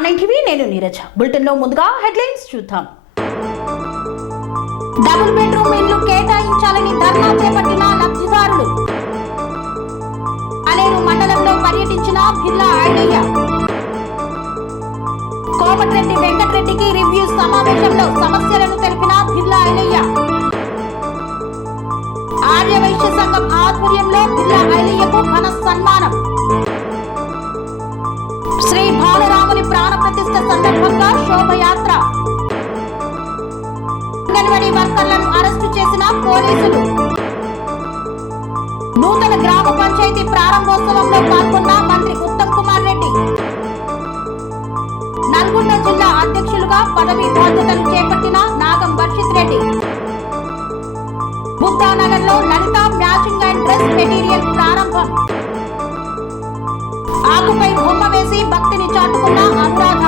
R9 TV నేను Neeraja. Bulletin లో ముందుగా హెడ్లైన్స్ చూద్దాం. డబుల్ బెడ్రూమ్ ఇల్లు కేటాయించాలని ధర్నా చేపట్టిన లబ్ధిదారులు. అలేరు మండలంలో పర్యటించిన బిర్లా ఐలయ్య. కోమటిరెడ్డి వెంకటరెడ్డికి రివ్యూ సమావేశంలో సమస్యలను తెలిపిన బిర్లా ఐలయ్య. ఆర్యవైశ్య సంఘం ఆధ్వర్యంలో బిర్లా ఐలయ్యకు ఘన సన్మానం. శ్రీ బాలరాముని ప్రాణ ప్రతిష్ఠ సందర్భంగా శోభయాత్ర. అంగన్వాడీ వర్కర్లను అరెస్టు చేసిన పోలీసులు. నూతన గ్రామ పంచాయతీ ప్రారంభోత్సవంలో పాల్గొన్న మంత్రి ఉత్తమ్ కుమార్ రెడ్డి. నల్గొండ జిల్లా అధ్యక్షులుగా పదవీ బాధ్యతలు చేపట్టిన నాగం Varshith Reddy. బుద్ధానగర్లో Lalitha matching and dress material ప్రారంభం. ఆకుపై బొమ్మ వేసి భక్తిని చాటుకున్న అనురాధ.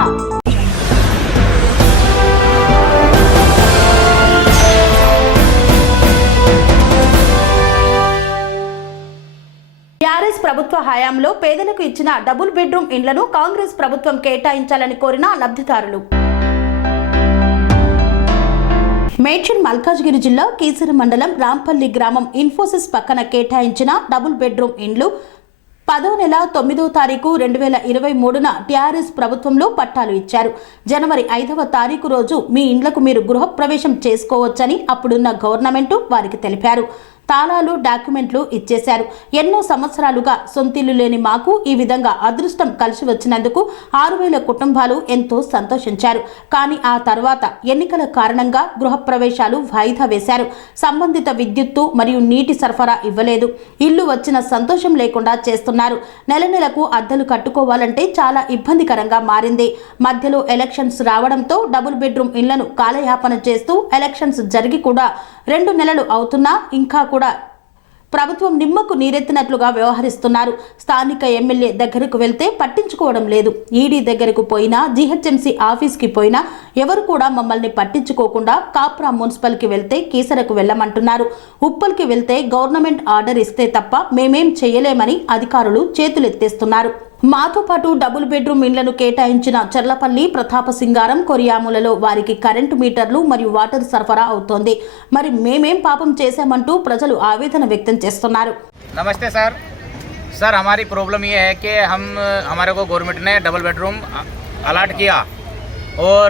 టీఆర్ఎస్ ప్రభుత్వ హయాంలో పేదలకు ఇచ్చిన డబుల్ బెడ్రూమ్ ఇండ్లను కాంగ్రెస్ ప్రభుత్వం కేటాయించాలని కోరిన లబ్ధిదారులు. మేడ్చల్ మల్కాజ్గిరి జిల్లా కీసర మండలం రాంపల్లి గ్రామం ఇన్ఫోసిస్ పక్కన కేటాయించిన డబుల్ బెడ్రూమ్ ఇండ్లు 10వ నెల 9వ తారీఖు 2023న టీఆర్ఎస్ ప్రభుత్వంలో పట్టాలు ఇచ్చారు. జనవరి 5వ తారీఖు రోజు మీ ఇండ్లకు మీరు గృహప్రవేశం చేసుకోవచ్చని అప్పుడున్న గవర్నమెంట్ వారికి తెలిపారు. తాళాలు డాక్యుమెంట్లు ఇచ్చేశారు. ఎన్నో సంవత్సరాలుగా సొంతిల్లు లేని మాకు ఈ విధంగా అదృష్టం కలిసి వచ్చినందుకు 6,000 కుటుంబాలు ఎంతో సంతోషించారు. కానీ ఆ తర్వాత ఎన్నికల కారణంగా గృహప్రవేశాలు వాయిదా వేశారు. సంబంధిత విద్యుత్తు మరియు నీటి సరఫరా ఇవ్వలేదు. ఇల్లు వచ్చిన సంతోషం లేకుండా చేస్తున్నారు. నెల నెలకు అద్దెలు కట్టుకోవాలంటే చాలా ఇబ్బందికరంగా మారింది. మధ్యలో ఎలక్షన్స్ రావడంతో డబుల్ బెడ్రూమ్ ఇళ్లను కాలయాపన చేస్తూ ఎలక్షన్స్ జరిగి కూడా 2 నెలలు అవుతున్నా ఇంకా కూడా ప్రభుత్వం నిమ్మకు నీరెత్తినట్లుగా వ్యవహరిస్తున్నారు. స్థానిక ఎమ్మెల్యే దగ్గరకు వెళ్తే పట్టించుకోవడం లేదు. ఈడీ దగ్గరకు పోయినా, జీహెచ్ఎంసీ ఆఫీస్కి పోయినా ఎవరు కూడా మమ్మల్ని పట్టించుకోకుండా కాప్రా మున్సిపల్కి వెళ్తే కీసరకు వెళ్ళమంటున్నారు. ఉప్పల్కి వెళ్తే గవర్నమెంట్ ఆర్డర్ ఇస్తే తప్ప మేమేం చేయలేమని అధికారులు చేతులెత్తేస్తున్నారు. మాతో పాటు డబుల్ బెడ్రూమ్ ఇండ్లను కేటాయించిన చర్లపల్లి, ప్రతాప సింగారం, కొరియాములలో వారికి కరెంటు మీటర్లు మరియు వాటర్ సరఫరా అవుతోంది. మరి మేమేం పాపం చేశామంటూ ప్రజలు ఆవేదన వ్యక్తం చేస్తున్నారు. नमस्ते सर हमारी प्रॉब्लम ये है कि हमारे को गवर्नमेंट ने डबल बेडरूम अलाट किया और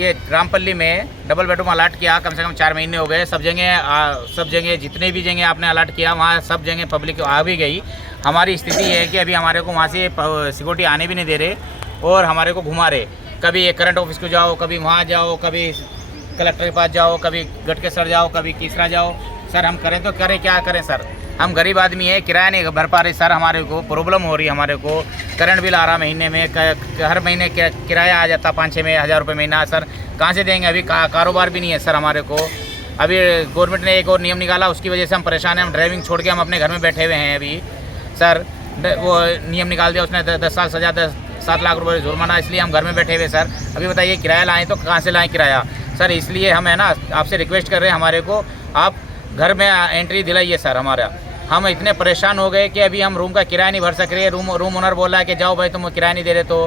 ये रामपल्ली में डबल बेडरूम अलाट किया. कम से कम 4 महीने हो गए. सब जगह जितने भी जगह आपने अलाट किया वहाँ सब जगह पब्लिक आ भी गई. हमारी स्थिति ये है कि अभी हमारे को वहाँ से सिक्योरिटी आने भी नहीं दे रहे और हमारे को घुमा रहे. कभी ये करंट ऑफिस को जाओ, कभी वहाँ जाओ, कभी कलेक्टर के पास जाओ, कभी गटकेसर जाओ, कभी कीसरा जाओ. सर हम करें तो करें, क्या करें सर? हम गरीब आदमी है, किराया नहीं भर पा रहे सर. हमारे को प्रॉब्लम हो रही है. हमारे को करंट बिल आ रहा महीने में, हर महीने किराया आ जाता 5-6 हज़ार रुपये महीना. सर कहाँ से देंगे? अभी कारोबार भी नहीं है सर हमारे को. अभी गवर्नमेंट ने एक और नियम निकाला, उसकी वजह से हम परेशान हैं. हम ड्राइविंग छोड़ के हम अपने घर में बैठे हुए हैं अभी. सर वो नियम निकाल दिया उसने, 10 साल सजा, 7 लाख रुपये जुर्माना. इसलिए हम घर में बैठे हुए सर. अभी बताइए किराया लाएँ तो कहाँ से लाएँ किराया? सर इसलिए हम है ना आपसे रिक्वेस्ट कर रहे हैं, हमारे को आप घर में एंट्री दिलाइए सर. हमारा हम इतने परेशान हो गए कि अभी हम रूम का किराया नहीं भर सक रहे. रूम ओनर बोला कि जाओ भाई तुम किराया नहीं दे रहे. तो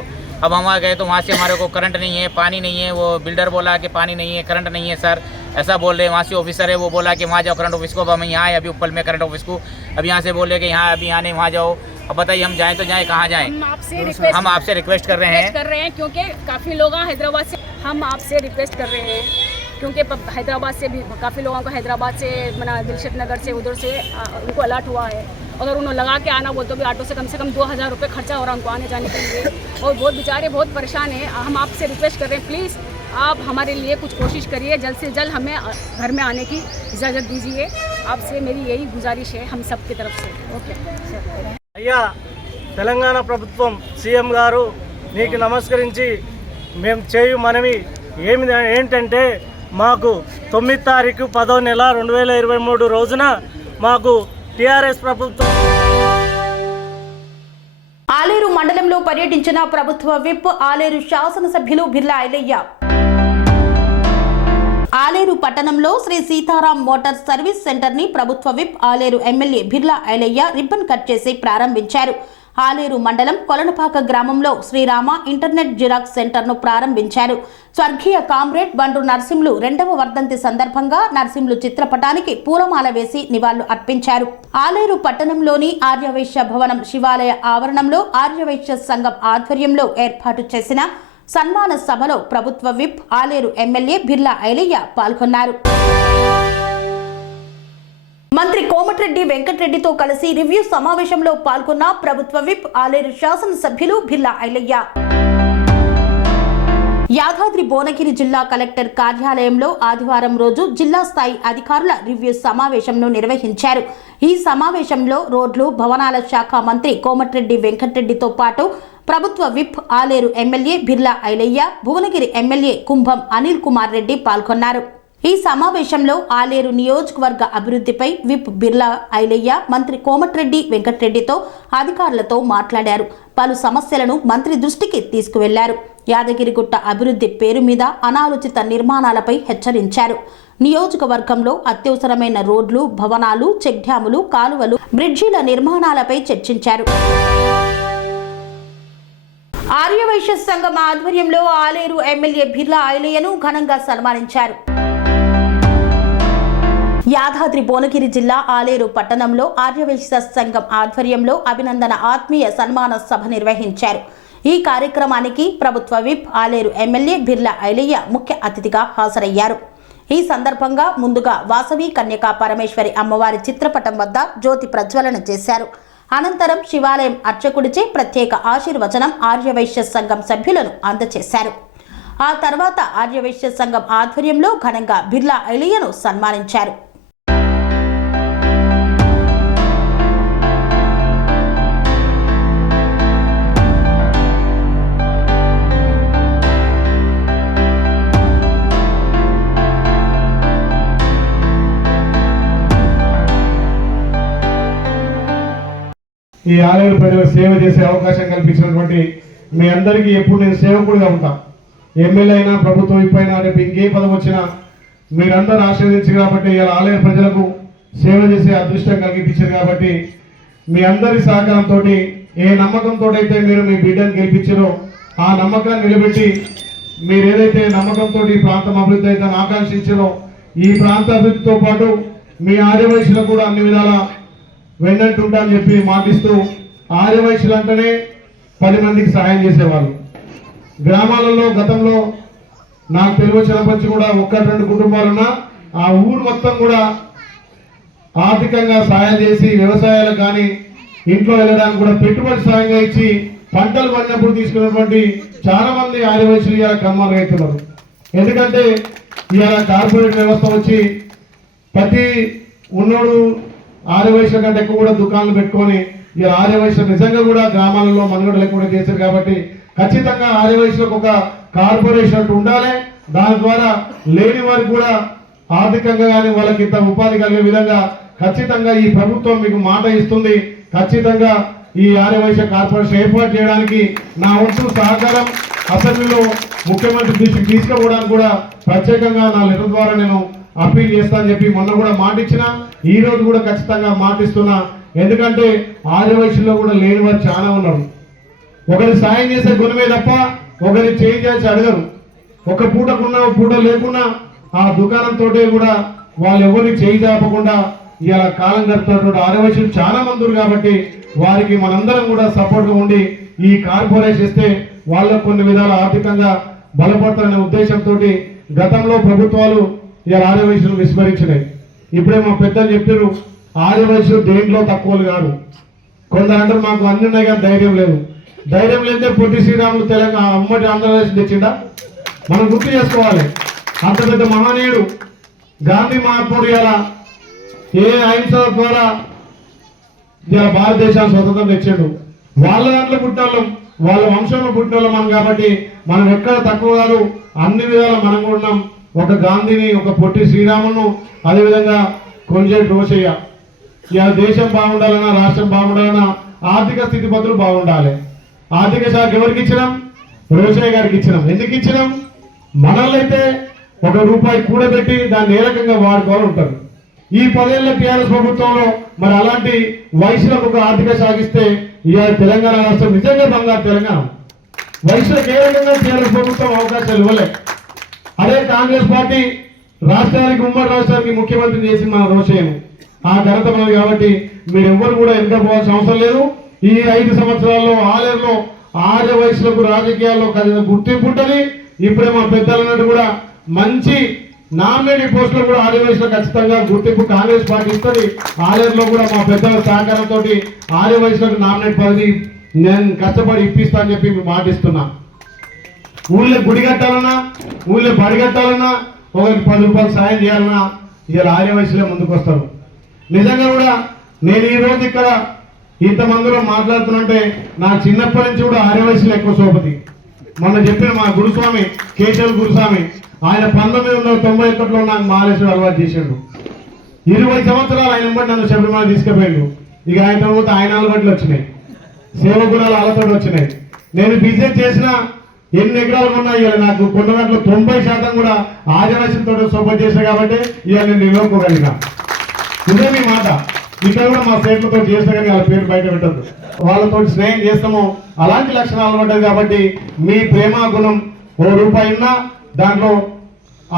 अब हम वहाँ गए तो वहाँ से हमारे को करंट नहीं है, पानी नहीं है. वो बिल्डर बोला कि पानी नहीं है, करंट नहीं है सर, ऐसा बोल रहे. वहाँ से ऑफिसर है वो बोला कि वहाँ जाओ करंट ऑफिस को. अब हम यहाँ आए अभी उप्पल में करंट ऑफिस को. अब यहाँ से बोले कि यहाँ अभी यहाँ नहीं, वहाँ जाओ. अब बताइए हम जाएँ तो जाएँ कहाँ जाएँ? हम आपसे रिक्वेस्ट कर रहे हैं क्योंकि काफ़ी लोग हैदराबाद से, हम आपसे रिक्वेस्ट कर रहे हैं क्योंकि हैदराबाद से भी काफ़ी लोगों को हैदराबाद से मना दिलशद नगर से उधर से उनको अलर्ट हुआ है. अगर उन्होंने लगा के आना बोलते भी ऑटो से कम 2,000 रुपये खर्चा हो रहा है उनको आने जाने के लिए. और बहुत बेचारे बहुत परेशान हैं. हम आपसे रिक्वेस्ट कर रहे हैं, प्लीज़ आप हमारे लिए कुछ कोशिश करिए. जल्द से जल्द हमें घर में आने की इजाज़त दीजिए. आपसे मेरी यही गुजारिश है हम सब की तरफ से. ओके అయ్యా తెలంగాణ ప్రభుత్వం సీఎం గారు నీకు నమస్కరించి మేము చేయు మనవి ఏంటంటే మాకు 9వ తారీఖు 10వ నెల 2023 రోజున మాకు టీఆర్ఎస్ ప్రభుత్వం ఆలేరు మండలంలో పర్యటించిన ప్రభుత్వ విప్ ఆలేరు శాసనసభ్యులు బిర్లా ఐలయ్య. ఆలేరు పట్టణంలో Sri Sitaram motor service centre ని ప్రభుత్వ whip Aleru MLA Birla Ailaiah ribbon cut చేసి ప్రారంభించారు. ఆలేరు మండలం కొలనపాక గ్రామంలో శ్రీరామ ఇంటర్నెట్ జిరాక్స్ సెంటర్ను ప్రారంభించారు. స్వర్గీయ కామ్రేడ్ బండ్రు నరసింహులు 2వ వర్ధంతి సందర్భంగా నరసింహులు చిత్రపటానికి పూలమాల వేసి నివాళులు అర్పించారు. ఆలేరు పట్టణంలోని ఆర్యవైశ్య భవనం శివాలయ ఆవరణంలో ఆర్యవైశ్య సంఘం ఆధ్వర్యంలో ఏర్పాటు చేసిన సన్మాన సభలో ప్రభుత్వ విప్ ఆలేరు ఎమ్మెల్యే బిర్లా ఐలయ్య పాల్గొన్నారు. మంత్రి కోమటిరెడ్డి వెంకటరెడ్డితో కలిసి రివ్యూ సమావేశంలో పాల్గొన్న ప్రభుత్వ విప్ ఆలేరు శాసనసభ్యులు బిర్లా ఐలయ్య. యాదాద్రి భువనగిరి జిల్లా కలెక్టర్ కార్యాలయంలో ఆదివారం రోజు జిల్లా స్థాయి అధికారుల రివ్యూ సమావేశంను నిర్వహించారు. ఈ సమావేశంలో రోడ్లు భవనాల శాఖ మంత్రి కోమటిరెడ్డి వెంకటరెడ్డితో పాటు ప్రభుత్వ whip Aleru MLA Birla Ailaiah, Bhuvanagiri MLA Kumbham Anil Kumar Reddy పాల్గొన్నారు. ఈ సమావేశంలో ఆలేరు నియోజకవర్గ అభివృద్ధిపై విప్ బిర్లా ఐలయ్య మంత్రి కోమటిరెడ్డి వెంకటరెడ్డితో అధికారులతో మాట్లాడారు. పలు సమస్యలను మంత్రి దృష్టికి తీసుకువెళ్లారు. యాదగిరిగుట్ట అభివృద్ధి పేరు మీద అనాలోచిత నిర్మాణాలపై హెచ్చరించారు. నియోజకవర్గంలో అత్యవసరమైన రోడ్లు, భవనాలు, చెక్ డ్యాములు, కాలువలు, బ్రిడ్జీల నిర్మాణాలపై చర్చించారు. ఆర్యవైశ్య సంఘం ఆధ్వర్యంలో ఆలేరు ఎమ్మెల్యే బిర్లా ఐలయ్యను ఘనంగా సన్మానించారు. యాదాద్రి భువనగిరి జిల్లా ఆలేరు పట్టణంలో ఆర్యవైశ్య సంఘం ఆధ్వర్యంలో అభినందన ఆత్మీయ సన్మాన సభ నిర్వహించారు. ఈ కార్యక్రమానికి ప్రభుత్వ విప్ ఆలేరు ఎమ్మెల్యే బిర్లా ఐలయ్య ముఖ్య అతిథిగా హాజరయ్యారు. ఈ సందర్భంగా ముందుగా వాసవి కన్యకా పరమేశ్వరి అమ్మవారి చిత్రపటం వద్ద జ్యోతి ప్రజ్వలన చేశారు. అనంతరం శివాలయం అర్చకుడిచే ప్రత్యేక ఆశీర్వచనం ఆర్యవైశ్య సంఘం సభ్యులను అందజేశారు. ఆ తర్వాత ఆర్యవైశ్య సంఘం ఆధ్వర్యంలో ఘనంగా బిర్లా ఐలయ్యను సన్మానించారు. ఈ ఆలయ ప్రజలకు సేవ చేసే అవకాశం కల్పించినటువంటి మీ అందరికీ ఎప్పుడు నేను సేవకుడిగా ఉంటా. ఎమ్మెల్యే అయినా, ప్రభుత్వం అయిపోయినా, రేపు ఇంకే పదవి వచ్చినా మీరందరూ ఆశీర్వదించారు కాబట్టి ఇలా ఆలయ ప్రజలకు సేవ చేసే అదృష్టం కల్పించారు కాబట్టి మీ అందరి సహకారంతో ఏ నమ్మకంతో అయితే మీరు మీ బిడ్డను గెలిపించారో ఆ నమ్మకాన్ని నిలబెట్టి మీరు ఏదైతే నమ్మకంతో ఈ ప్రాంతం అభివృద్ధి అయితే ఆకాంక్షించారో ఈ ప్రాంత అభివృద్ధితో పాటు మీ ఆర్యవైశ్యులకు కూడా అన్ని విధాలా వెన్నంటుంటా అని చెప్పి మాటిస్తూ ఆర్యవైశ్యులు అంటేనే 10 మందికి సహాయం చేసేవాళ్ళు. గ్రామాలలో గతంలో నాకు తెలివచ్చినప్పటి కూడా 1-2 కుటుంబాలున్నా ఆ ఊరు మొత్తం కూడా ఆర్థికంగా సహాయం చేసి వ్యవసాయాలు కానీ ఇంట్లో వెళ్ళడానికి కూడా పెట్టుబడి సాయంగా ఇచ్చి పంటలు పడినప్పుడు తీసుకున్నటువంటి చాలా మంది ఆర్యవైశ్యులు ఇవాళ కమ్మాలు అవుతున్నారు. ఎందుకంటే ఇవాళ కార్పొరేట్ వ్యవస్థ వచ్చి ప్రతి ఉన్నోడు ఆర్యవైశ్యుల కంటే ఎక్కువ కూడా దుకాణాలు పెట్టుకొని ఇలా ఆర్యవైశ్యులు నిజంగా కూడా గ్రామాలలో మనుగడ లేకుండా చేశారు కాబట్టి ఖచ్చితంగా ఆర్యవైశ్యులకు ఒక కార్పొరేషన్ ఉండాలి. దాని ద్వారా లేని వారికి కూడా ఆర్థికంగా కానీ వాళ్ళకి ఇంత ఉపాధి కలిగే విధంగా ఖచ్చితంగా ఈ ప్రభుత్వం మీకు మాట ఇస్తుంది. ఖచ్చితంగా ఈ ఆర్యవైశ్య కార్పొరేషన్ ఏర్పాటు చేయడానికి నా వంతు సహకారం అసెంబ్లీలో ముఖ్యమంత్రి దృష్టికి తీసుకుపోవడానికి కూడా ప్రత్యేకంగా నా లెటర్ ద్వారా నేను అప్పీల్ చేస్తా అని చెప్పి మొన్న కూడా మాట ఇచ్చిన, ఈ రోజు కూడా ఖచ్చితంగా మాటిస్తున్నా. ఎందుకంటే ఆర్యవైశ్యుల్లో కూడా లేని వారు చాలా ఉన్నారు. ఒకరి సాయం చేసే గుణమే తప్ప ఒకరి చేంజ్ చేసి అడగరు. ఒక పూటకున్న పూట లేకున్నా ఆ దుకాణంతో కూడా వాళ్ళు ఎవరిని చేయి చాపకుండా ఇలా కాలం గడుపుతున్నటువంటి ఆర్యవైశ్యులు చాలా మంది ఉన్నారు కాబట్టి వారికి మనందరం కూడా సపోర్ట్గా ఉండి ఈ కార్పొరేషన్ ఇస్తే వాళ్ళకు కొన్ని విధాల ఆర్థికంగా బలపడతారనే ఉద్దేశంతో గతంలో ప్రభుత్వాలు ఇలా ఆర్యవైశ్యులు విస్మరించినాయి. ఇప్పుడే మా పెద్దలు చెప్పారు, ఆర్యవైశ్యులు దేంట్లో తక్కువలు కాదు. కొందరు అంటారు మాకు అన్ని ఉన్నాయి కానీ ధైర్యం లేదు. ధైర్యం లేదే పొట్టి శ్రీరాములు తెలంగాణ ఉమ్మడి ఆంధ్రప్రదేశ్ తెచ్చిండా? మనం గుర్తు చేసుకోవాలి. అంత పెద్ద మహనీయుడు గాంధీ మహాత్ముడు ఇలా ఏ అహింస ద్వారా ఇలా భారతదేశాన్ని స్వతంత్రం తెచ్చాడు. వాళ్ళ దాంట్లో పుట్టినోళ్ళం, వాళ్ళ వంశంలో పుట్టినోళ్ళం మనం కాబట్టి మనం ఎక్కడ తక్కువ కాదు. అన్ని విధాలు మనం కూడా ఉన్నాం. ఒక గాంధీని, ఒక పొట్టి శ్రీరామును, అదేవిధంగా కొంజేటి రోషయ్య. ఇలా దేశం బాగుండాలన్నా, రాష్ట్రం బాగుండాలన్నా ఆర్థిక స్థితిపతులు బాగుండాలి. ఆర్థిక శాఖ ఎవరికి ఇచ్చినాం? రోషయ్య గారికి ఇచ్చినాం. ఎందుకు ఇచ్చినాం? మనల్నైతే ₹1 కూడబెట్టి దాన్ని ఏ రకంగా వాడుకోవాలి ఉంటారు. ఈ 10 ఏళ్ల టీఆర్ఎస్ ప్రభుత్వంలో మరి అలాంటి వయసులకు ఒక ఆర్థిక శాఖ ఇస్తే ఇవాళ తెలంగాణ రాష్ట్రం నిజంగా బంగారు తెలంగాణ. వైశ్యులకు ఏ రకంగా టీఆర్ఎస్ ప్రభుత్వం అవకాశాలు ఇవ్వలే. అదే కాంగ్రెస్ పార్టీ రాష్ట్రానికి ఉమ్మడి రాష్ట్రానికి ముఖ్యమంత్రి చేసి మన రోషేను ఆ ఘనత మనది. కాబట్టి మీరెవ్వరు కూడా ఎంత పోవాల్సిన అవసరం లేదు. ఈ 5 సంవత్సరాల్లో ఆలేరులో ఆర్య వయసులకు రాజకీయాల్లో గుర్తింపు ఉంటుంది. ఇప్పుడే మా పెద్దలు అన్నట్టు కూడా మంచి నామినేటెడ్ పోస్టులో కూడా ఆర్య వయసులో ఖచ్చితంగా గుర్తింపు కాంగ్రెస్ పార్టీ ఇస్తుంది. ఆలేరులో కూడా మా పెద్దల సహకారంతో ఆర్య వయసులకు నామినేట్ పదవి నేను కష్టపడి ఇప్పిస్తా అని చెప్పి మేము మాటిస్తున్నా. ఊళ్ళో గుడి కట్టాలన్నా, ఊళ్ళో బడి కట్టాలన్నా, ఒకరికి 10 రూపాయలు సాయం చేయాలన్నా ఇలా ఆర్య వయసులో ముందుకు వస్తారు. నిజంగా కూడా నేను ఈ రోజు ఇక్కడ ఇంతమందిలో మాట్లాడుతున్నంటే నా చిన్నప్పటి నుంచి కూడా ఆర్య వయసులో ఎక్కువ సోపతి. మొన్న చెప్పిన మా గురుస్వామి కేశవ్ గురుస్వామి ఆయన 1991లో నాకు మాలేశ్వరం అలవాటు చేసిండు. 20 సంవత్సరాలు ఆయన బట్టి నన్ను శబరిమల తీసుకుపోయిండు. ఇక ఆయన తర్వాత ఆయన అలవాట్లు వచ్చినాయి, సేవ గుణాలు అలతో వచ్చినాయి. నేను బిజినెస్ చేసిన ఎన్ని ఎకరాలు ఉన్నా ఇవాళ నాకు కొన్న దాంట్లో 90% కూడా ఆదివాసీలతో సోపతి చేశాను కాబట్టి ఇవాళ నేను నిలవకోగలిగా. ఇదే మీ మాట. ఇక్కడ కూడా మా స్నేహితులతో చేస్తే కానీ వాళ్ళ పేరు బయట పెట్టద్దు. వాళ్ళతో స్నేహం చేస్తాము అలాంటి లక్షణాలు ఉంటుంది. కాబట్టి మీ ప్రేమ గుణం ₹1 ఉన్నా దాంట్లో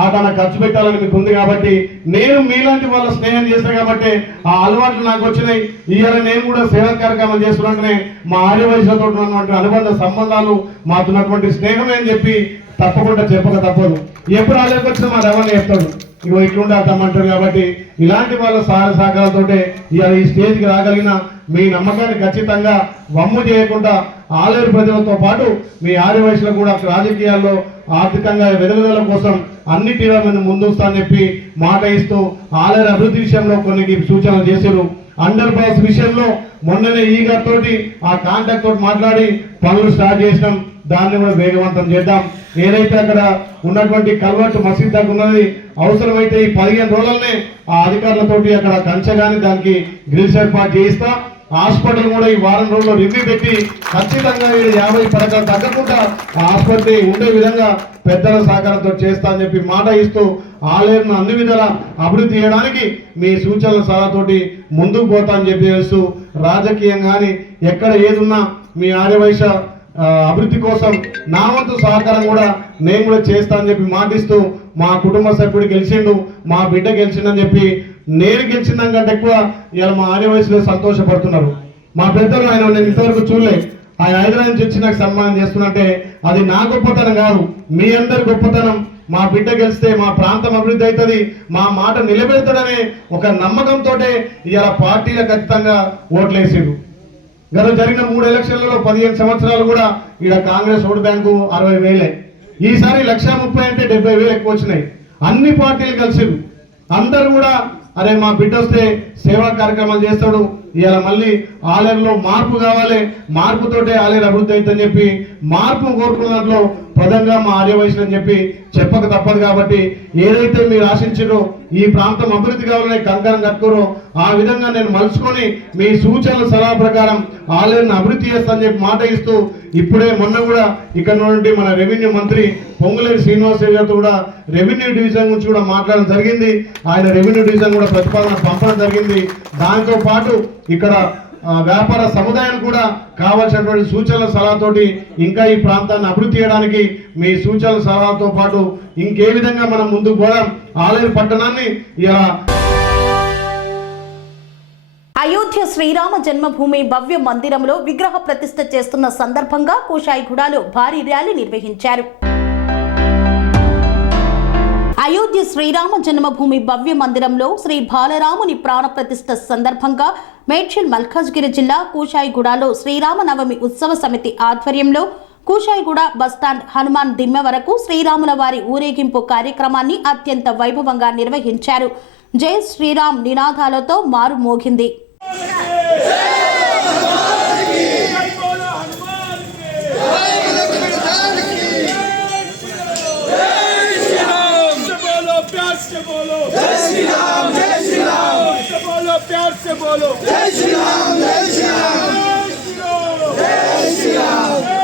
ఆటన ఖర్చు పెట్టాలని మీకు ఉంది. కాబట్టి నేను మీలాంటి వాళ్ళ స్నేహం చేస్తాను కాబట్టి ఆ అలవాట్లు నాకు వచ్చినాయి. ఇవాళ నేను కూడా సేవా కార్యక్రమాలు చేస్తున్నట్టునే మా ఆర్య వయసులతో ఉన్నటువంటి అనుబంధ సంబంధాలు మాకున్నటువంటి స్నేహమే అని చెప్పి తప్పకుండా చెప్పక తప్పదు. ఎప్పుడు ఆలోచన వచ్చినా మా రవాణా చెప్తాడు ఇగో ఇట్లుండే అర్థమంటారు. కాబట్టి ఇలాంటి వాళ్ళ సహకారాలతోటే ఇవాళ ఈ స్టేజ్కి రాగలిగిన మీ నమ్మకాన్ని ఖచ్చితంగా వమ్ము చేయకుండా ఆలేరు ప్రజలతో పాటు మీ ఆర్య వయసులో కూడా రాజకీయాల్లో ఆర్థికంగా వెలుగుదల కోసం అన్నిటి ముందుస్తా అని చెప్పి మాట ఇస్తూ ఆలేరు అభివృద్ధి విషయంలో కొన్ని సూచనలు చేశారు. అండర్ పాస్ విషయంలో మొన్ననే ఈగతోటి ఆ కాంటాక్ట్ తోటి మాట్లాడి పనులు స్టార్ట్ చేసినాం. దాన్ని కూడా వేగవంతం చేద్దాం. ఏదైతే అక్కడ ఉన్నటువంటి కల్వర్టు మసీద్ దాకా ఉన్నది అవసరమైతే ఈ 15 రోజులనే ఆ అధికారులతోటి అక్కడ కంచె కానీ దానికి గ్రిల్స్ ఏర్పాటు చేయిస్తా. హాస్పిటల్ కూడా ఈ వారం రోజుల్లో రివ్యూ పెట్టి ఖచ్చితంగా 50 పడకలు తగ్గకుండా ఆ ఆసుపత్రి ఉండే విధంగా పెద్దల సహకారంతో చేస్తా అని చెప్పి మాట ఇస్తూ ఆలయాన్ని అన్ని విధాల అభివృద్ధి చేయడానికి మీ సూచనల సలహాతోటి ముందుకు పోతా అని చెప్పి చేస్తూ రాజకీయం కానీ ఎక్కడ ఏదున్నా మీ ఆర్యవైశ్య అభివృద్ధి కోసం నా వంతు సహకారం కూడా నేను కూడా చేస్తా అని చెప్పి మాటిస్తూ మా కుటుంబ సభ్యుడు గెలిచిండు, మా బిడ్డ గెలిచిందని చెప్పి నేను గెలిచిన దానికంటే ఎక్కువ ఇలా మా ఆర్య వయసులో సంతోషపడుతున్నారు. మా పెద్దలు ఆయన నేను ఇంతవరకు చూడలే. ఆయన హైదరాబాద్ నుంచి వచ్చి నాకు సన్మానం చేస్తున్నట్టే అది నా గొప్పతనం కాదు, మీ అందరి గొప్పతనం. మా బిడ్డ గెలిస్తే మా ప్రాంతం అభివృద్ధి అవుతుంది, మా మాట నిలబెడతాడనే ఒక నమ్మకంతో ఇలా పార్టీలకు ఖచ్చితంగా ఓట్లేసారు. గత జరిగిన 3 ఎలక్షన్లలో 15 సంవత్సరాలు కూడా ఇక్కడ కాంగ్రెస్ ఓటు బ్యాంకు 60,000. ఈసారి 1,30,000 అంటే 70,000 ఎక్కువ వచ్చినాయి. అన్ని పార్టీలు కలిసిరు. అందరూ కూడా అరే మా బిడ్డ వస్తే సేవా కార్యక్రమాలు చేస్తాడు, ఇవాళ మళ్ళీ ఆలయంలో మార్పు కావాలి, మార్పుతోటే ఆలయం అభివృద్ధి అవుతుందని చెప్పి మార్పు కోరుకున్న దాంట్లో ప్రధానంగా మా ఆర్యవైశ్యులు అని చెప్పి చెప్పక తప్పదు. కాబట్టి ఏదైతే మీరు ఆశించారో ఈ ప్రాంతం అభివృద్ధి కావాలని కంకణం కట్టుకోరో ఆ విధంగా నేను మలుచుకొని మీ సూచనల సలహా ప్రకారం ఆలయాన్ని అభివృద్ధి చేస్తానని చెప్పి మాట ఇస్తూ ఇప్పుడే మొన్న కూడా ఇక్కడ నుండి మన రెవెన్యూ మంత్రి పొంగులేటి శ్రీనివాసరావు గారితో కూడా రెవెన్యూ డివిజన్ గురించి కూడా మాట్లాడడం జరిగింది. ఆయన రెవెన్యూ డివిజన్ కూడా ప్రతిపాదన పంపడం జరిగింది. దాంతో పాటు ఇక్కడ వ్యాపార సముదాయం కూడా కావాల్సినటువంటి సూచనల సలహాతోటి ఇంకా ఈ ప్రాంతాన్ని అభివృద్ధి చేయడానికి మీ సూచనల సలహాతో పాటు ఇంకే విధంగా మనం ముందుకు పోదాం. ఆలయ పట్టణాన్ని ఇలా అయోధ్య శ్రీరామ జన్మభూమి భవ్య మందిరంలో విగ్రహ ప్రతిష్ఠ చేస్తున్న సందర్భంగా కూషాయిగూడలో భారీ ర్యాలీ నిర్వహించారు. అయోధ్య శ్రీరామ జన్మభూమి భవ్య మందిరంలో శ్రీ బాలరాముని ప్రాణ ప్రతిష్ఠ సందర్భంగా మేడ్చల్ మల్కాజ్గిరి జిల్లా కూషాయిగూడలో శ్రీరామనవమి ఉత్సవ సమితి ఆధ్వర్యంలో కూషాయిగూడ బస్టాండ్ హనుమాన్ దిమ్మె వరకు శ్రీరాముల వారి ఊరేగింపు కార్యక్రమాన్ని అత్యంత వైభవంగా నిర్వహించారు. జై శ్రీరామ్ నినాదాలతో మారు మోగింది. प्यार से बोलो जय श्री राम जय श्री राम जय श्री राम जय श्री राम।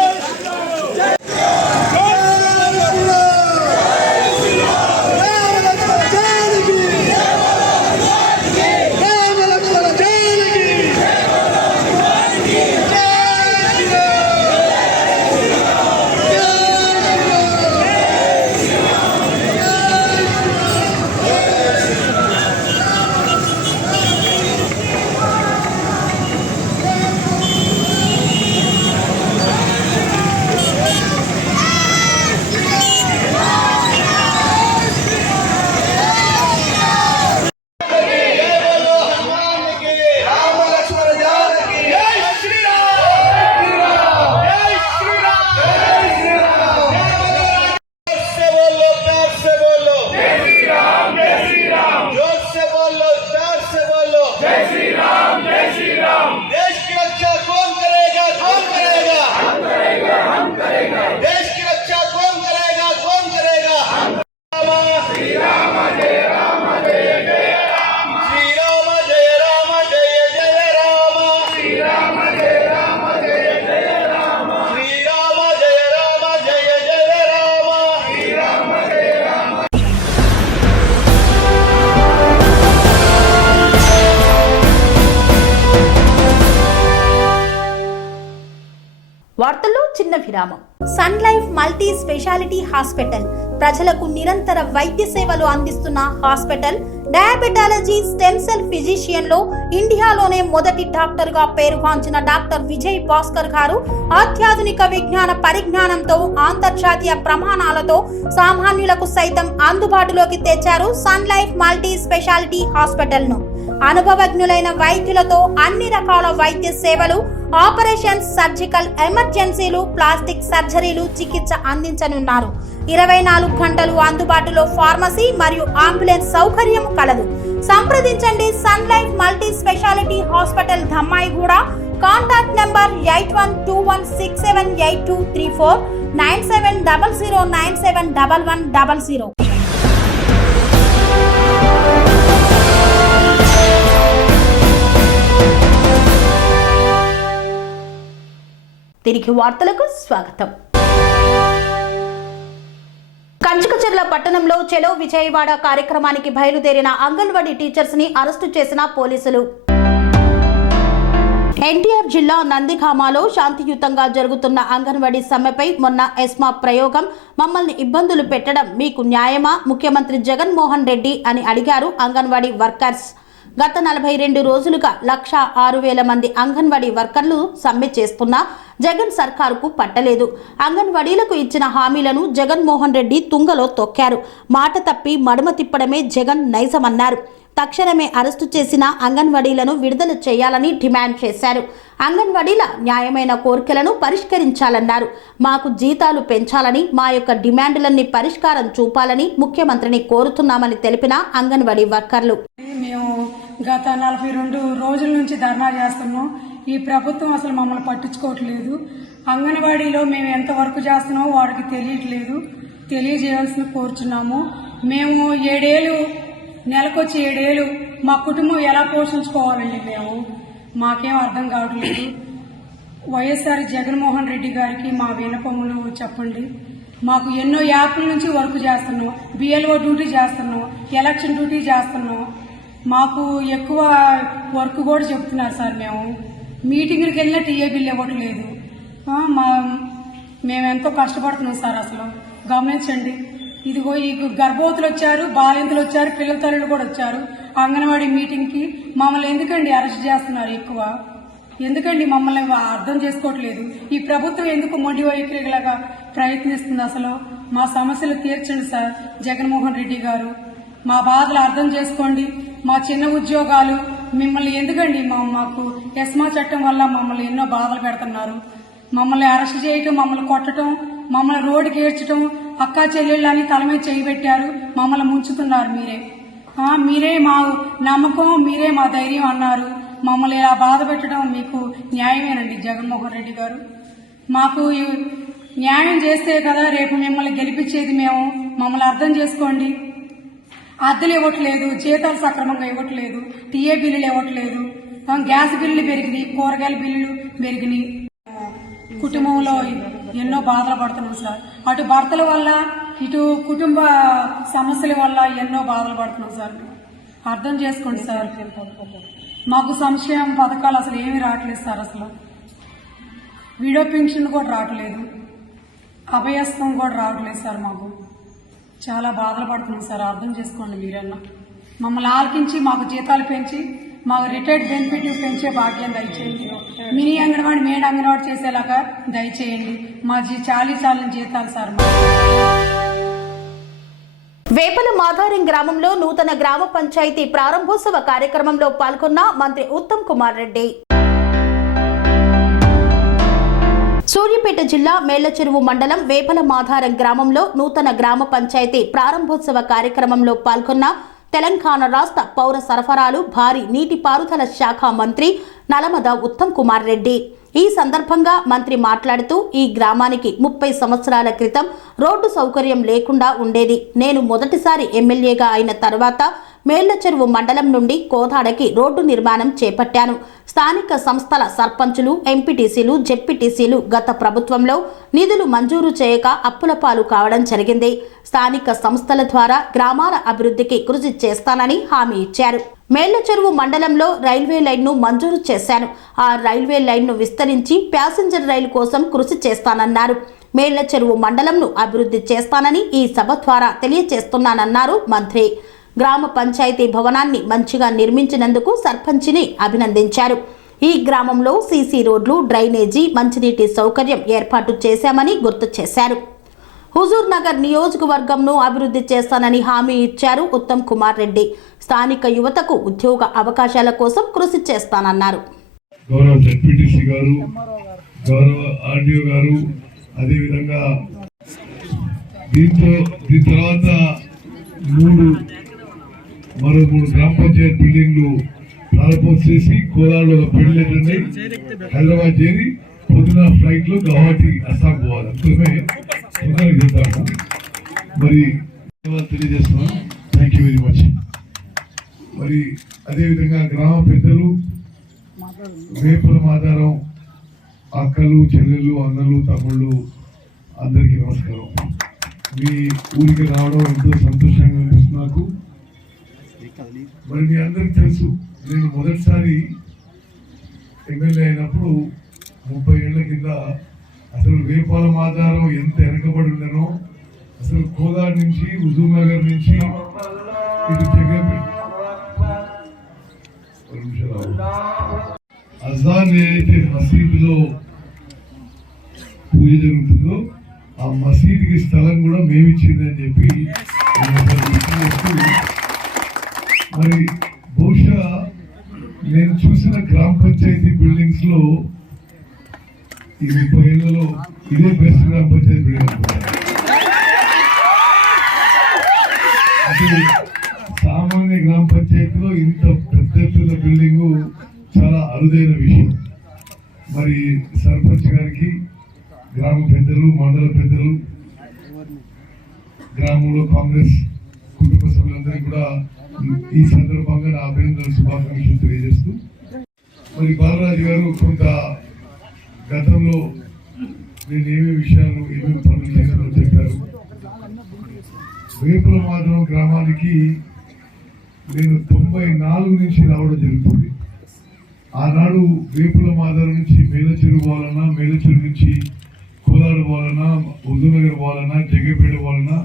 వార్తల్లో చిన్న విరామం. Sun life multi speciality hospital ప్రజలకు నిరంతర వైద్య సేవలు అందిస్తున్న hospital. Diabetology, stem cell physician లో ఇండియాలోనే మొదటి డాక్టర్ గా పేరుగాంచిన డాక్టర్ విజయ్ భాస్కర్ గారు అత్యాధునిక విజ్ఞాన పరిజ్ఞానంతో అంతర్జాతీయ ప్రమాణాలతో సామాన్యులకు సైతం అందుబాటులోకి తెచ్చారు sun life multi speciality hospital ను. అనుభవజ్ఞులైన వైద్యులతో అన్ని రకాల వైద్య సేవలు, ఆపరేషన్స్, సర్జికల్ ఎమర్జెన్సీలు, ప్లాస్టిక్ సర్జరీలు, చికిత్స అందించనున్నారు. 24 గంటలు అందుబాటులో ఫార్మసీ మరియు అంబులెన్స్ సౌకర్యం కలదు. సంప్రదించండి sun life multi speciality hospital, Dammaiguda. Contact number 8121678234 9700971100. తిరిగి వార్తలకు స్వాగతం. కంచుకచర్ల పట్టణంలో చెలో విజయవాడ కార్యక్రమానికి బయలుదేరిన అంగన్వాడీ టీచర్స్ ని అరెస్టు చేసిన పోలీసులు. ఎన్టీఆర్ జిల్లా నందిగామలో శాంతియుతంగా జరుగుతున్న అంగన్వాడీ సమ్మెపై మొన్న ఎస్మా ప్రయోగం, మమ్మల్ని ఇబ్బందులు పెట్టడం మీకు న్యాయమా, ముఖ్యమంత్రి జగన్మోహన్ రెడ్డి అని అడిగారు అంగన్వాడీ వర్కర్స్. గత 42 రోజులుగా 106,000 మంది అంగన్వాడీ వర్కర్లు సమ్మె చేస్తున్నా జగన్ సర్కారుకు పట్టలేదు. అంగన్వాడీలకు ఇచ్చిన హామీలను జగన్మోహన్ రెడ్డి తుంగలో తొక్కారు. మాట తప్పి మడమ తిప్పడమే జగన్ నైజమన్నారు. తక్షణమే అరెస్టు చేసిన అంగన్వాడీలను విడుదల చేయాలని డిమాండ్ చేశారు. అంగన్వాడీల న్యాయమైన కోరికలను పరిష్కరించాలన్నారు. మాకు జీతాలు పెంచాలని, మా యొక్క డిమాండ్లన్నీ పరిష్కారం చూపాలని ముఖ్యమంత్రిని కోరుతున్నామని తెలిపిన అంగన్వాడీ వర్కర్లు. మేము గత 42 రోజుల నుంచి ధర్నా చేస్తున్నాం. ఈ ప్రభుత్వం అసలు మమ్మల్ని పట్టించుకోవట్లేదు. అంగన్వాడీలో మేము ఎంత వర్క్ చేస్తున్నామో వాడికి తెలియట్లేదు. తెలియజేయాల్సిన కోరుచున్నాము. మేము 7 ఏళ్ళు, నెలకొచ్చి 7 ఏళ్ళు మా కుటుంబం ఎలా పోషించుకోవాలండి? మాకేం అర్థం కావట్లేదు. వైఎస్ఆర్ జగన్మోహన్ రెడ్డి గారికి మా విన్నపములు చెప్పండి. మాకు ఎన్నో యాప్ల నుంచి వర్క్ చేస్తున్నాం, బిఎల్ఓ డ్యూటీ చేస్తున్నాం, ఎలక్షన్ డ్యూటీ చేస్తున్నాం. మాకు ఎక్కువ వర్క్ కూడా చెప్తున్నారు సార్. మేము మీటింగ్కి వెళ్ళినా టీఏ బిల్ ఇవ్వట్లేదు. మేమెంతో కష్టపడుతున్నాం సార్. అసలు గమనించండి. ఇదిగో ఈ గర్భవతులు వచ్చారు, బాలింతలు వచ్చారు, పిల్లల తల్లులు కూడా వచ్చారు అంగన్వాడీ మీటింగ్కి. మమ్మల్ని ఎందుకండి అరెస్ట్ చేస్తున్నారు? ఎక్కువ ఎందుకండి? మమ్మల్ని అర్థం చేసుకోవట్లేదు. ఈ ప్రభుత్వం ఎందుకు మొండి వైఖరిలాగా ప్రయత్నిస్తుంది? అసలు మా సమస్యలు తీర్చండి సార్ జగన్మోహన్ రెడ్డి గారు. మా బాధలు అర్థం చేసుకోండి. మా చిన్న ఉద్యోగాలు మిమ్మల్ని ఎందుకండి? మాకు ఎస్మా చట్టం వల్ల మమ్మల్ని ఎన్నో బాధలు పెడుతున్నారు. మమ్మల్ని అరెస్ట్ చేయటం, మమ్మల్ని కొట్టడం, మమ్మల్ని రోడ్డుకి ఏడ్చడం, అక్కా చెల్లెళ్ళని తల మీద చేయి పెట్టారు. మమ్మల్ని ముంచుతున్నారు. మీరే మా నమ్మకం, మీరే మా ధైర్యం అన్నారు. మమ్మల్ని ఇలా బాధ పెట్టడం మీకు న్యాయమేనండి జగన్మోహన్ రెడ్డి గారు? మాకు న్యాయం చేస్తే కదా రేపు మిమ్మల్ని గెలిపించేది మేము. మమ్మల్ని అర్థం చేసుకోండి. అద్దెలు ఇవ్వట్లేదు, జీతాలు సక్రమంగా ఇవ్వట్లేదు, టీఏ బిల్లులు ఇవ్వట్లేదు, గ్యాస్ బిల్లులు పెరిగినాయి, కూరగాయల బిల్లులు పెరిగినాయి. కుటుంబంలో ఎన్నో బాధలు పడుతున్నాం సార్. అటు భర్తల వల్ల, ఇటు కుటుంబ సమస్యల వల్ల ఎన్నో బాధలు పడుతున్నాం సార్. అర్థం చేసుకోండి సార్. మాకు సంక్షేమ పథకాలు అసలు ఏమీ రావట్లేదు సార్. అసలు విడో పెన్షన్ కూడా రావట్లేదు, అభయస్థం కూడా రావట్లేదు సార్. మాకు చాలా బాధలు పడుతున్నాం సార్. అర్థం చేసుకోండి మీరన్నా. మమ్మల్ని ఆలకించి మాకు జీతాలు పెంచి, మాకు రిటైర్డ్ బెనిఫిట్ పెంచే భాగ్యం దయచేయండి. మినీ అంగన్వాడీ, మేడ్ అంగన్వాడీ చేసేలాగా దయచేయండి. మా చాలని జీతాలు సార్. వేపల మాధారం గ్రామంలో నూతన గ్రామ పంచాయతీ ప్రారంభోత్సవ కార్యక్రమంలో పాల్గొన్న మంత్రి ఉత్తమ్ కుమార్ రెడ్డి. సూర్యాపేట జిల్లా మేళ్లచెరువు మండలం వేపల మాధారం గ్రామంలో నూతన గ్రామ పంచాయతీ ప్రారంభోత్సవ కార్యక్రమంలో పాల్గొన్న తెలంగాణ రాష్ట్ర పౌర సరఫరాలు, భారీ నీటిపారుదల శాఖ మంత్రి నలమద ఉత్తమ్ కుమార్ రెడ్డి. ఈ సందర్భంగా మంత్రి మాట్లాడుతూ, ఈ గ్రామానికి 30 సంవత్సరాల క్రితం రోడ్డు సౌకర్యం లేకుండా ఉండేది. నేను మొదటిసారి ఎమ్మెల్యేగా అయిన తర్వాత మేళ్ల చెరువు మండలం నుండి కోదాడకి రోడ్డు నిర్మాణం చేపట్టాను. స్థానిక సంస్థల సర్పంచులు, ఎంపీటీసీలు, జెడ్పీటీసీలు గత ప్రభుత్వంలో నిధులు మంజూరు చేయక అప్పుల పాలు కావడం జరిగింది. స్థానిక సంస్థల ద్వారా గ్రామాల అభివృద్ధికి కృషి చేస్తానని హామీ ఇచ్చారు. మేళ్ల చెరువు మండలంలో రైల్వే లైన్ను మంజూరు చేశాను. ఆ రైల్వే లైన్ను విస్తరించి ప్యాసింజర్ రైలు కోసం కృషి చేస్తానన్నారు. మేళ్ల చెరువు మండలంను అభివృద్ధి చేస్తానని ఈ సభ ద్వారా తెలియజేస్తున్నానన్నారు మంత్రి. గ్రామ పంచాయతీ భవనాన్ని మంచిగా నిర్మించినందుకు సర్పంచిని అభినందించారు. ఈ గ్రామంలో సీసీ రోడ్లు, డ్రైనేజీ, మంచినీటి సౌకర్యం ఏర్పాటు చేశామని గుర్తు చేశారు. హుజూర్ నగర్ నియోజకవర్గంను అభివృద్ధి చేస్తానని హామీ ఇచ్చారు ఉత్తమ్ కుమార్ రెడ్డి. స్థానిక యువతకు ఉద్యోగ అవకాశాల కోసం కృషి చేస్తానన్నారు. గౌరవ జెడ్పీటీసీ గారు, గౌరవ ఆర్డీఓ గారు, అదేవిధంగా దీని తర్వాత మరో మూడు గ్రామ పంచాయతీ బిల్డింగ్లు ప్రారంభం చేసి కోదాడలో పెళ్లి హైదరాబాద్ చేరి పొద్దున ఫ్లైట్ లో గౌహటి అస్సాం పోవాలి. అందుకనే తొందరగా చెప్తాము. మరి తెలియజేస్తున్నాను. Thank you very much. మరి అదేవిధంగా గ్రామ పెద్దలు, వేపుల మాదారం అక్కలు, చెల్లెళ్ళు, అన్నలు, తమ్ముళ్ళు అందరికీ నమస్కారం. మీ ఊరికి రావడం ఎంతో సంతోషంగా అనిపిస్తుంది నాకు. మరి మీ అందరికి తెలుసు, నేను మొదటిసారి ఎమ్మెల్యే అయినప్పుడు 30 ఏళ్ల కింద అసలు వేపాల మాదారం ఎంత వెనకబడి ఉండనో, అసలు కోదాడ నుంచి, హుజూర్ నగర్ నుంచి ఇటు అజాన్ ఏదైతే మసీదులో పూజ జరుగుతుందో ఆ మసీదుకి స్థలం కూడా మేమిచ్చిందని చెప్పి మరి బహుశా నేను చూసిన గ్రామ పంచాయతీ బిల్డింగ్స్ లో ఈ 30 ఏళ్లలో ఇదే బెస్ట్ గ్రామ పంచాయతీ బిల్డింగ్. అంటే సామాన్య గ్రామ పంచాయతీలో ఇంత పెద్ద ఎత్తున బిల్డింగ్ చాలా అరుదైన విషయం. మరి సర్పంచ్ గారికి, గ్రామ పెద్దలు, మండల పెద్దలు, గ్రామంలో కాంగ్రెస్ కుటుంబ సభ్యులందరికీ కూడా ఈ సందర్భంగా నా అభినందనలు, శుభాకాంక్షలు తెలియజేస్తూ, మరి బాలరాజు గారు కొంత గతంలో నేను ఏమేమి విషయాలు, ఏమేమి పనులు చేశానో చెప్పారు. వేపుల మాధవం గ్రామానికి నేను 94 నుంచి రావడం జరుగుతుంది. ఆనాడు వేపుల మాధవం నుంచి మేళ్ల చెరువు పోవాలన్నా, మేళ్ల చెరువు నుంచి కోదాడ పోవాలన్నా, హుజూర్ నగర్ పోవాలన్నా, జగ్గపేట పోవాలన్నా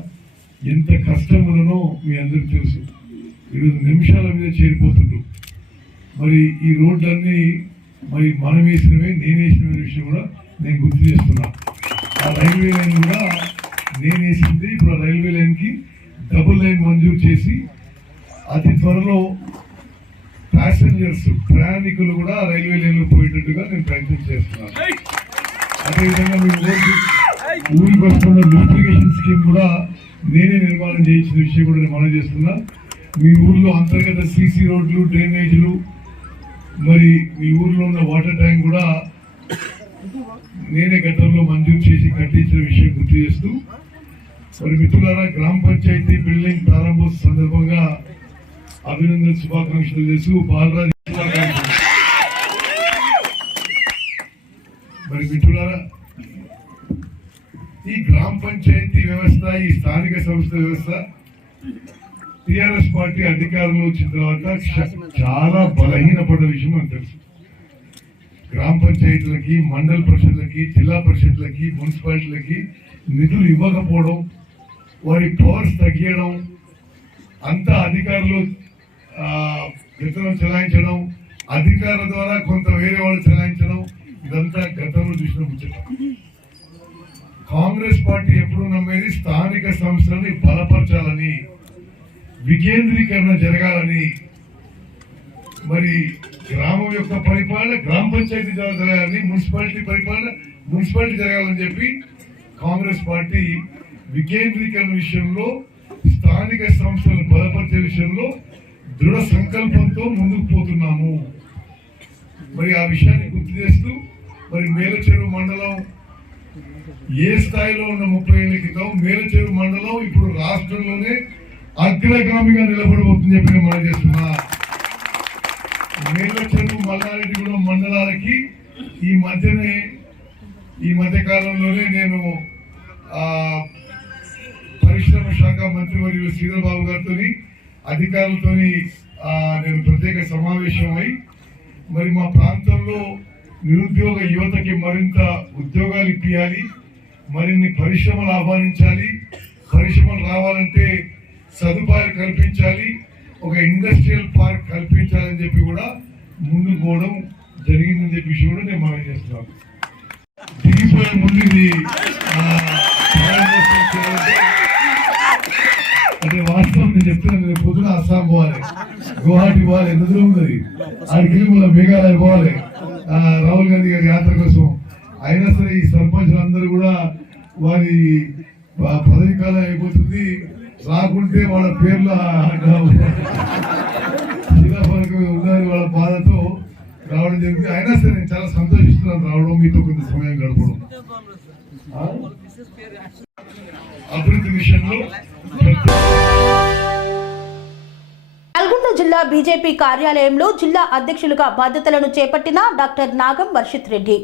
ఎంత కష్టం ఉన్నదో మీ అందరికీ తెలుసు. 20 నిమిషాల మీద చేరిపోతుండ్రు. మరి ఈ రోడ్లన్నీ మరి మనం వేసినవే, నేను వేసిన విషయం కూడా నేను గుర్తు చేస్తున్నా. ఆ రైల్వే లైన్ కూడా నేను వేసింది. ఇప్పుడు ఆ రైల్వే లైన్కి డబుల్ లైన్ మంజూరు చేసి అతి త్వరలో ప్యాసింజర్స్, ప్రయాణికులు కూడా రైల్వే లైన్లో పోయేటట్టుగా నేను ప్రయత్నం చేస్తున్నాను. అదేవిధంగా మీ ఊరికి వస్తున్న లిఫ్టిగేషన్ స్కీమ్ కూడా నేనే నిర్మాణం చేయించిన విషయం కూడా నేను మనం చేస్తున్నా. మీ ఊర్లో అంతర్గత సీసీ రోడ్లు, డ్రైనేజీలు, మరి మీ ఊర్లో ఉన్న వాటర్ ట్యాంక్ కూడా నేనే గతంలో మంజూరు చేసి కట్టించిన విషయం గుర్తు చేస్తూ, మరి మిత్రులారా, గ్రామ పంచాయతీ బిల్డింగ్ ప్రారంభోత్సవ సందర్భంగా అభినందన, శుభాకాంక్షలు చేస్తూ బాలరాజు. మరి మిత్రులారా, ఈ గ్రామ పంచాయతీ వ్యవస్థ, ఈ స్థానిక సంస్థ వ్యవస్థ టిఆర్ఎస్ పార్టీ అధికారంలో వచ్చిన తర్వాత చాలా బలహీనపడ్డ విషయం మనకు తెలుసు. గ్రామ పంచాయతీలకి, మండల పరిషత్లకి, జిల్లా పరిషత్లకి, మున్సిపాలిటీలకి నిధులు ఇవ్వకపోవడం, వారి పవర్స్ తగ్గియడం, అంతా అధికారులు విత్తనం చెలాయించడం, అధికారుల ద్వారా కొంత వేరే వాళ్ళు చెలాయించడం, ఇదంతా గతంలో చూసిన ముచ్చట. కాంగ్రెస్ పార్టీ ఎప్పుడు నమ్మేది స్థానిక సంస్థలని బలపరచాలని, వికేంద్రీకరణ జరగాలని, మరి గ్రామం యొక్క పరిపాలన గ్రామ పంచాయతీ జరగాలని, మున్సిపాలిటీ పరిపాలన మున్సిపాలిటీ జరగాలని చెప్పి కాంగ్రెస్ పార్టీ వికేంద్రీకరణ విషయంలో, స్థానిక సంస్థలను బలపరిచే విషయంలో దృఢ సంకల్పంతో ముందుకు పోతున్నాము. మరి ఆ విషయాన్ని గుర్తు చేస్తూ, మరి మేళ్ల చెరువు మండలం ఏ స్థాయిలో ఉన్న 30 ఏళ్ల క్రితం మేళ్ల చెరువు మండలం ఇప్పుడు రాష్ట్రంలోనే అగ్రగామిగా నిలబడబోతుందని చెప్పి నేను మనం చేస్తున్నా. మేలచెరువు మల్లారెడ్డిగూడెం మండలాలకి ఈ మధ్య కాలంలోనే నేను పరిశ్రమ శాఖ మంత్రివర్యులు శ్రీధర్బాబు గారితో అధికారులతో నేను ప్రత్యేక సమావేశమై మరి మా ప్రాంతంలో నిరుద్యోగ యువతకి మరింత ఉద్యోగాలు ఇప్పించాలి, మరిన్ని పరిశ్రమలు ఆహ్వానించాలి, పరిశ్రమలు రావాలంటే సదుపాయాలు కల్పించాలి, ఒక ఇండస్ట్రియల్ పార్క్ కల్పించాలని చెప్పి కూడా ముందుకు పోవడం జరిగిందని చెప్పి కూడా నేను మనం చేస్తున్నాను. దిగిపోయే ముందు ఇది అంటే వాస్తవం నేను చెప్తున్నాను. నేను పొద్దున అస్సాం పోవాలి, గువాహటి పోవాలి, ఎంత దూరం ఉన్నది, 6 కిలోమీటర్ల మేఘాలయ పోవాలి రాహుల్ గాంధీ గారి యాత్ర కోసం. అయినా సరే ఈ సర్పంచులందరూ కూడా వారి పదవి కాలం అయిపోతుంది, రాకుంటే వాళ్ళ పేర్ల శిలాఫలకం ఉన్నారు, వాళ్ళ బాధతో రావడం జరిగింది. అయినా సరే నేను చాలా సంతోషిస్తున్నాను రావడం, మీతో కొంత సమయం గడపడం. అభివృద్ధి విషయంలో నల్గొండ జిల్లా బీజేపీ కార్యాలయంలో జిల్లా అధ్యక్షులుగా బాధ్యతలను చేపట్టిన డాక్టర్ నాగం వర్షిత్ రెడ్డి.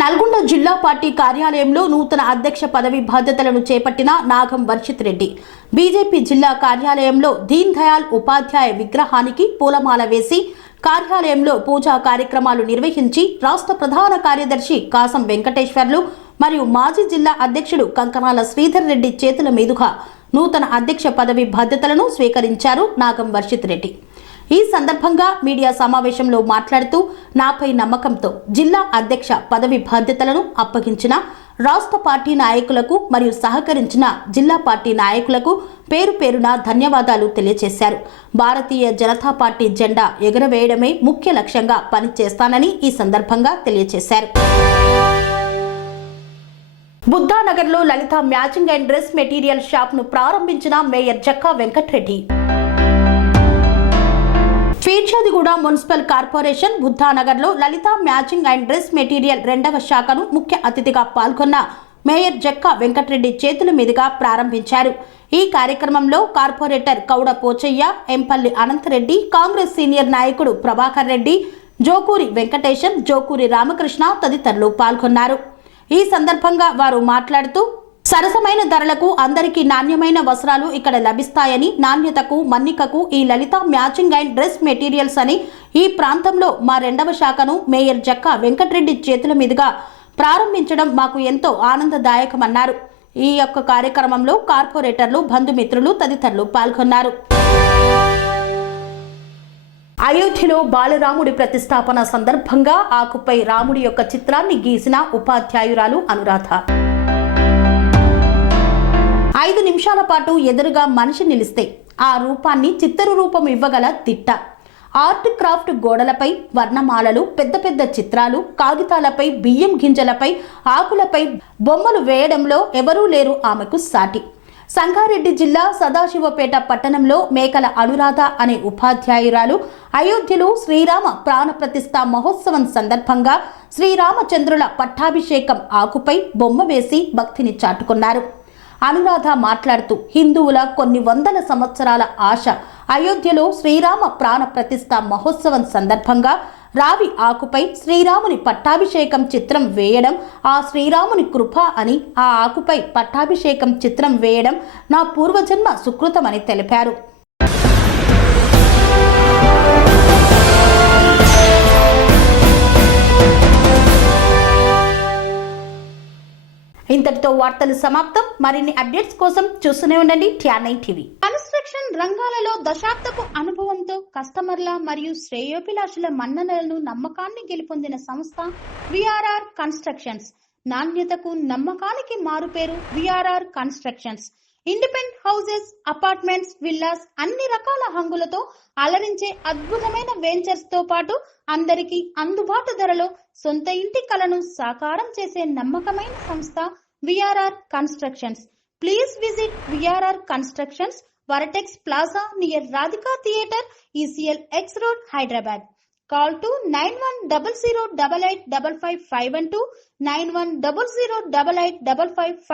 నల్గొండ జిల్లా పార్టీ కార్యాలయంలో నూతన అధ్యక్ష పదవి బాధ్యతలను చేపట్టిన నాగం వర్షిత్ రెడ్డి బీజేపీ జిల్లా కార్యాలయంలో దీన్ దయాళ్ ఉపాధ్యాయ విగ్రహానికి పూలమాల వేసి కార్యాలయంలో పూజా కార్యక్రమాలు నిర్వహించి రాష్ట్ర ప్రధాన కార్యదర్శి కాసం వెంకటేశ్వర్లు మరియు మాజీ జిల్లా అధ్యక్షుడు కంకణాల శ్రీధర్ రెడ్డి చేతుల మీదుగా నూతన అధ్యక్ష పదవి బాధ్యతలను స్వీకరించారు నాగం వర్షిత్ రెడ్డి. ఈ సందర్భంగా మీడియా సమావేశంలో మాట్లాడుతూ నాపై నమ్మకంతో జిల్లా అధ్యక్ష పదవి బాధ్యతలను అప్పగించిన రాష్ట్ర పార్టీ నాయకులకు మరియు సహకరించిన జిల్లా పార్టీ నాయకులకు పేరు పేరున ధన్యవాదాలు తెలియజేశారు. భారతీయ జనతా పార్టీ జెండా ఎగురవేయడమే ముఖ్య లక్ష్యంగా పనిచేస్తానని ఈ సందర్భంగా తెలియజేశారు. బుద్ధానగర్లో Lalitha matching and dress material షాప్ను ప్రారంభించిన mayor Jakka Venkatreddy. Peerzadiguda municipal corporation బుద్ధానగర్లో Lalitha matching and dress material 2వ శాఖను ముఖ్య అతిథిగా పాల్గొన్న మేయర్ జక్కా వెంకటరెడ్డి చేతుల మీదుగా ప్రారంభించారు. ఈ కార్యక్రమంలో కార్పొరేటర్ కౌడ పోచయ్య, ఎంపల్లి అనంతరెడ్డి, కాంగ్రెస్ సీనియర్ నాయకుడు ప్రభాకర్ రెడ్డి, జోకూరి వెంకటేశం, జోకూరి రామకృష్ణ తదితరులు పాల్గొన్నారు. ఈ సందర్భంగా వారు మాట్లాడుతూ సరసమైన ధరలకు అందరికీ నాణ్యమైన వస్త్రాలు ఇక్కడ లభిస్తాయని, నాణ్యతకు మన్నికకు ఈ లలిత మ్యాచింగ్ అండ్ డ్రెస్ మెటీరియల్స్ అని ఈ ప్రాంతంలో మా 2వ శాఖను మేయర్ జక్కా వెంకటరెడ్డి చేతుల మీదుగా ప్రారంభించడం మాకు ఎంతో ఆనందదాయకమన్నారు. ఈ యొక్క కార్యక్రమంలో కార్పొరేటర్లు, బంధుమిత్రులు తదితరులు పాల్గొన్నారు. అయోధ్యలో బాలరాముడి ప్రతిష్టాపన సందర్భంగా ఆకుపై రాముడి యొక్క చిత్రాన్ని గీసిన ఉపాధ్యాయురాలు అనురాధ. 5 నిమిషాల పాటు ఎదురుగా మనిషి నిలిస్తే ఆ రూపాన్ని చిత్తరు రూపం ఇవ్వగల దిట్ట. ఆర్ట్ క్రాఫ్ట్ గోడలపై వర్ణమాలలు, పెద్ద పెద్ద చిత్రాలు, కాగితాలపై, బియ్యం గింజలపై, ఆకులపై బొమ్మలు వేయడంలో ఎవరూ లేరు ఆమెకు సాటి. సంగారెడ్డి జిల్లా సదాశివపేట పట్టణంలో మేకల అనురాధ అనే ఉపాధ్యాయురాలు అయోధ్యలో శ్రీరామ ప్రాణ ప్రతిష్ఠ మహోత్సవం సందర్భంగా శ్రీరామచంద్రుల పట్టాభిషేకం ఆకుపై బొమ్మ వేసి భక్తిని చాటుకున్నారు. అనురాధ మాట్లాడుతూ హిందువుల కొన్ని వందల సంవత్సరాల ఆశ అయోధ్యలో శ్రీరామ ప్రాణ ప్రతిష్ఠ మహోత్సవం సందర్భంగా రావి ఆకుపై శ్రీరాముని పట్టాభిషేకం చిత్రం వేయడం ఆ శ్రీరాముని కృప అని, ఆ ఆకుపై పట్టాభిషేకం చిత్రం వేయడం నా పూర్వజన్మ సుకృతమని తెలిపారు. ఇంతటితో వార్తలు సమాప్తం. మరిన్ని అప్డేట్స్ కోసం చూస్తూనే ఉండండి TR9 టీవీ. కన్స్ట్రక్షన్ రంగాలలో దశాబ్దపు అనుభవంతో కస్టమర్ల మరియు శ్రేయోభిలాషుల మన్ననలను, నమ్మకాన్ని గెలుపొందిన సంస్థ VRR కన్స్ట్రక్షన్స్. నాణ్యతకు, నమ్మకానికి మారుపేరు VRR constructions. Independent houses, apartments, villas అన్ని రకాల హంగులతో అలరించే అద్భుతమైన వెంచర్స్ తో పాటు అందరికీ అందుబాటు ధరలో సొంత ఇంటి కలను సాకారం చేసే నమ్మకమైన సంస్థ VRR constructions. Please visit VRR constructions, Varatex Plaza near Radhika Theatre, ECL X Road, Hyderabad. Call to 910088555512, 9100885555.